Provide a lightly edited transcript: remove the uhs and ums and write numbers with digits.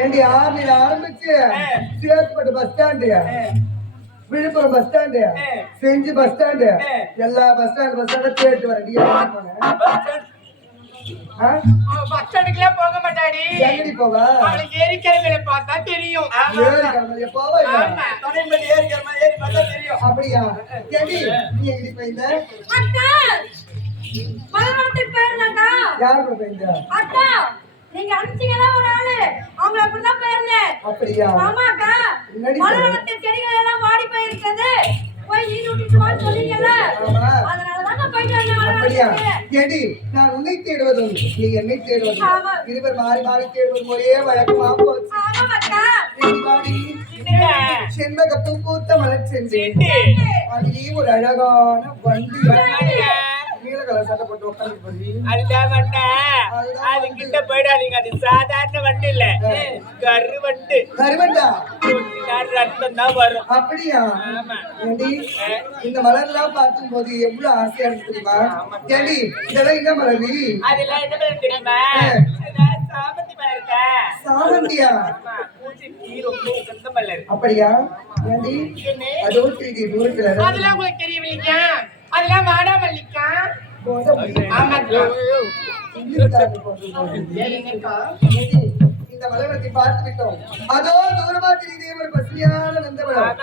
ஏண்டி ஆர்மியில ஆரம்பிச்சு Chetpet bus stand, Villupuram bus stand, Gingee bus stand, எல்லா பஸ் ஸ்டாண்டும் தேடிட்டு வரேன். பஸ் ஸ்டாண்டுக்குலாம் போக மாட்டாடி. எங்கடி போவ? அவளுக்கு ஏரிக்கிழமையில பார்த்தா தெரியும். ஏரிக்கிழமையில போவ? ஏரி பார்த்தா தெரியும். அப்படியா? ஏண்டி நீ எங்கடி போயிருந்த? அக்கா மலவரத்துக்கு போயிருந்தாங்க. யாரு போயிருந்த? அக்கா நீங்க அனுப்பிச்சீங்களா ஒரு ஆளு, அவங்க அப்படிதான் போயிருந்தேன். அப்படியா? ஆமாக்கா, மலவரத்து செடிகள் எல்லாம் வாடி போயிருக்கிறது, போய் நீர் ஊட்டிட்டு வான்னு சொன்னீங்கல்ல, அதனாலதான் போயிட்டு வந்தேன். அப்படியா? ஏடி நான் உன்னை தேடுவதும் நீ என்னை தேடுவதும் இருவர் மாறி மாறி தேடுவது போலே வழக்கமா போச்சு. ஆமாக்கா, செண்பக பூ பூத்த மலர் சென்று அதிலே ஒரு அழகான வண்டி நீல கலர் சட்டை போட்டு உட்காந்து அது கிட்ட போயிடாதீங்க. அது சாதாரண வண்டி இல்ல, கருவண்டு. கருவண்டா? ரத்தம் தான் வரும். அப்படியா? ஏண்டி இந்த மலர்லாம் பார்க்கும் போது எவ்வளவு ஆசையா இருக்கு தெரியுமா? ஏண்டி இதெல்லாம் என்ன மலர்? அதெல்லாம் என்ன மலர் தெரியுமா? சாமந்தி மலர். சாமந்தியா? அப்படியா? ஏண்டி அதோட தூரத்துல அதெல்லாம் உங்களுக்கு தெரியவில்லைங்க. அதெல்லாம் வாடாமல்லிக்கா. இந்த மலரத்தை பார்த்து விட்டோம். அதோ தூரமா தெரியுது ஒரு பசுமையான நந்தவனம்.